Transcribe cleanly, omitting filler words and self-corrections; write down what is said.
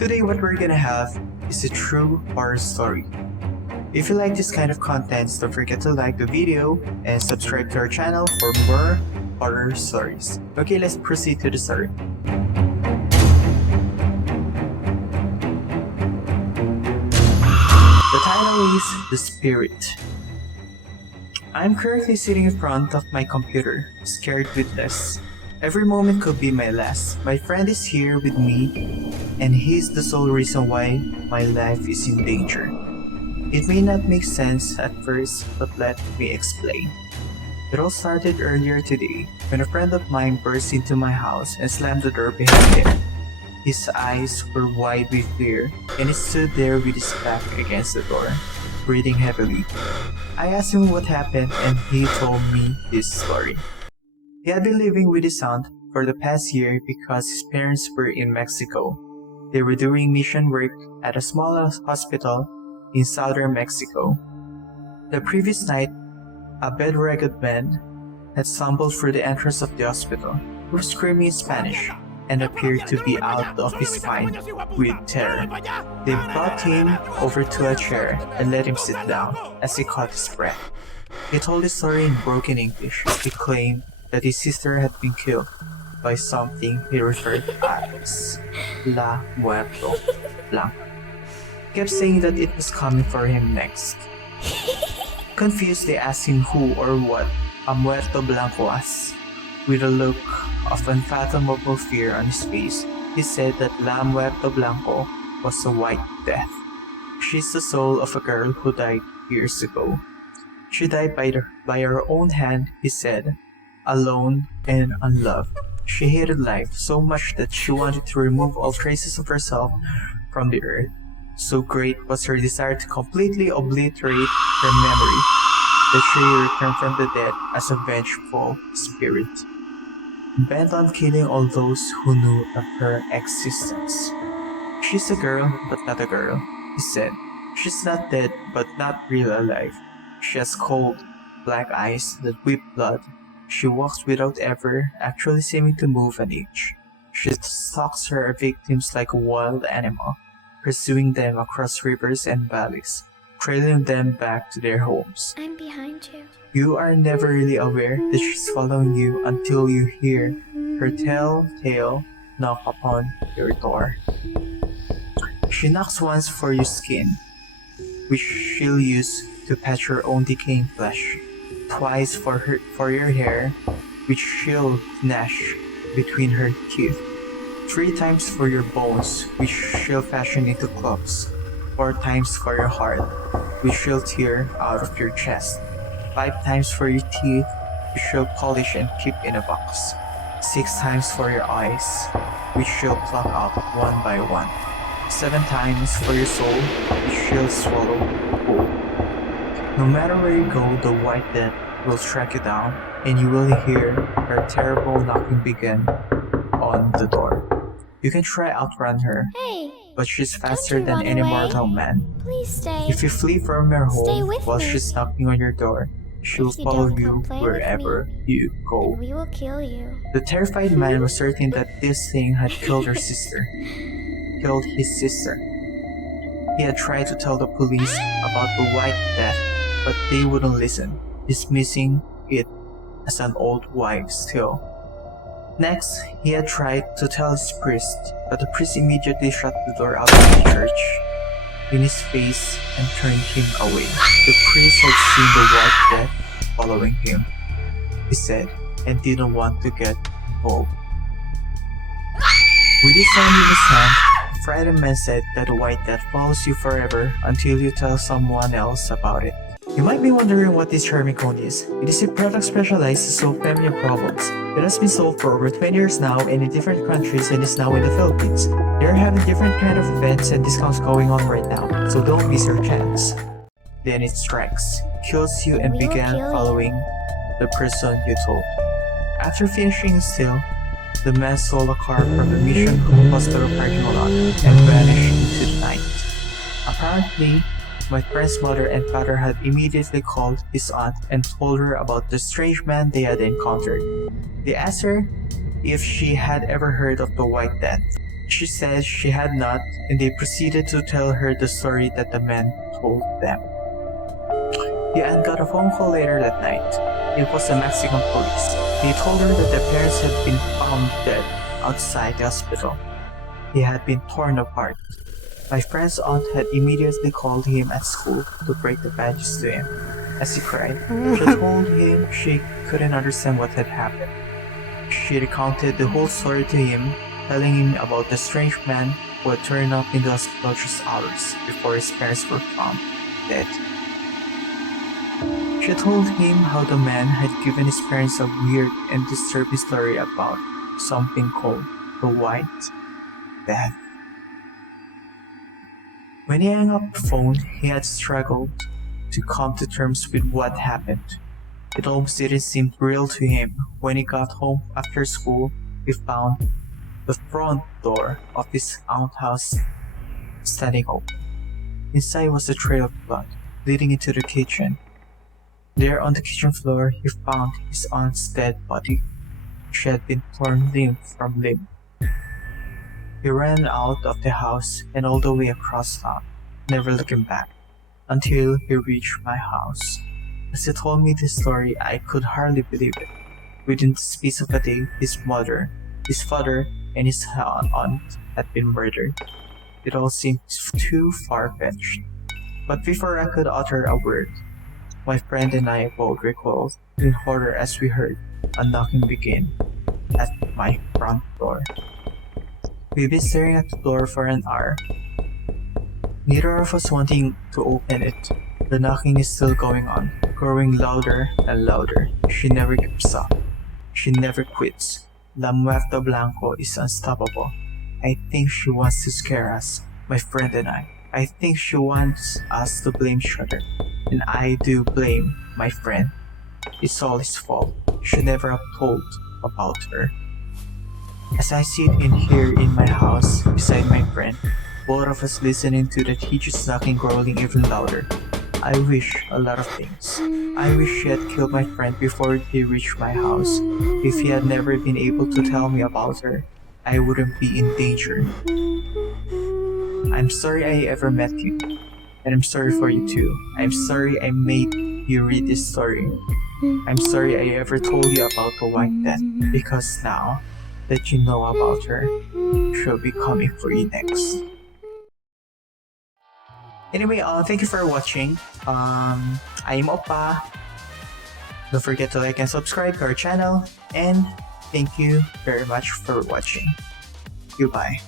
Today what we're gonna have is a true horror story. If you like this kind of content, don't forget to like the video and subscribe to our channel for more horror stories. Okay, let's proceed to the story. The title is The Spirit. I'm currently sitting in front of my computer, scared witless. Every moment could be my last. My friend is here with me, and he's the sole reason why my life is in danger. It may not make sense at first, but let me explain. It all started earlier today, when a friend of mine burst into my house and slammed the door behind him. His eyes were wide with fear, and he stood there with his back against the door, breathing heavily. I asked him what happened, and he told me this story. He had been living with his aunt for the past year because his parents were in Mexico. They were doing mission work at a small hospital in southern Mexico. The previous night, a bedridden man had stumbled through the entrance of the hospital. He was screaming in Spanish and appeared to be out of his mind with terror. They brought him over to a chair and let him sit down as he caught his breath. He told his story in broken English. He claimed that his sister had been killed by something he referred as La Muerte Blanca. He kept saying that it was coming for him next. Confused, they asked him who or what a Muerte Blanca was. With a look of unfathomable fear on his face, he said that La Muerte Blanca was a white death. She's the soul of a girl who died years ago. She died by her own hand, he said, alone and unloved. She hated life so much that she wanted to remove all traces of herself from the earth. So great was her desire to completely obliterate her memory that she returned from the dead as a vengeful spirit, bent on killing all those who knew of her existence. She's a girl, but not a girl, he said. She's not dead, but not really alive. She has cold, black eyes that weep blood. She walks without ever actually seeming to move an inch. She stalks her victims like a wild animal, pursuing them across rivers and valleys, trailing them back to their homes. I'm behind you. You are never really aware that she's following you until you hear her telltale knock upon your door. She knocks once for your skin, which she'll use to patch her own decaying flesh, twice for your hair, which she'll gnash between her teeth, 3 times for your bones, which she'll fashion into clubs, 4 times for your heart, which she'll tear out of your chest, 5 times for your teeth, which she'll polish and keep in a box, 6 times for your eyes, which she'll pluck out one by one, 7 times for your soul, which she'll swallow whole. No matter where you go, the white death will track you down, and you will hear her terrible knocking begin on the door. You can try outrun her, Hey, but she's faster you than run any away. mortal man. please stay. If you flee from her Stay home with while me. she's knocking on your door, she will If you follow don't you come play with wherever you go. We will kill you. The terrified man was certain that this thing had killed his sister. He had tried to tell the police about the white death, but they wouldn't listen, dismissing it as an old wives' tale. Next, he had tried to tell his priest, but the priest immediately shut the door out of the church in his face and turned him away. The priest had seen the white death following him, he said, and didn't want to get involved. With his hand in his hand, the frightened man said that the white death follows you forever until you tell someone else about it. You might be wondering what this charming cone is. It is a product specialized to solve feminine problems. It has been sold for over 20 years now and in different countries and is now in the Philippines. They are having different kind of events and discounts going on right now, so don't miss your chance. Then it strikes, kills you, and We will began kill you. following the person you told. After finishing his tale, the man stole a car from the Mission Hospital parking lot and vanished into the night. Apparently, my friend's mother and father had immediately called his aunt and told her about the strange man they had encountered. They asked her if she had ever heard of the White Death. She said she had not, and they proceeded to tell her the story that the man told them. The aunt got a phone call later that night. It was the Mexican police. They told her that their parents had been found dead outside the hospital. He had been torn apart. My friend's aunt had immediately called him at school to break the badges to him. As he cried, she told him she couldn't understand what had happened. She recounted the whole story to him, telling him about the strange man who had turned up in the hospital just hours before his parents were found dead. She told him how the man had given his parents a weird and disturbing story about something called the White Death. When he hung up the phone, he had struggled to come to terms with what happened. It almost didn't seem real to him. When he got home after school, he found the front door of his aunt's house standing open. Inside was a trail of blood leading into the kitchen. There on the kitchen floor, he found his aunt's dead body. She had been torn limb from limb. He ran out of the house and all the way across town, never looking back, until he reached my house. As he told me this story, I could hardly believe it. Within the space of a day, his mother, his father, and his aunt had been murdered. It all seemed too far-fetched. But before I could utter a word, my friend and I both recoiled in horror as we heard a knocking begin at my front door. We've been staring at the door for an hour, neither of us wanting to open it. The knocking is still going on, growing louder and louder. She never gives up. She never quits. La Muerte Blanca is unstoppable. I think she wants to scare us, my friend and I. I think she wants us to blame each other. And I do blame my friend. It's all his fault. Should never have told about her. As I sit in here in my house beside my friend, both of us listening to that hideous knocking growling even louder, I wish a lot of things. I wish she had killed my friend before he reached my house. If he had never been able to tell me about her, I wouldn't be in danger. I'm sorry I ever met you, and I'm sorry for you too. I'm sorry I made you read this story. I'm sorry I ever told you about the White Death, because now that you know about her, she'll be coming for you next. Anyway, thank you for watching. I'm Oppa. Don't forget to like and subscribe to our channel, and thank you very much for watching. Goodbye.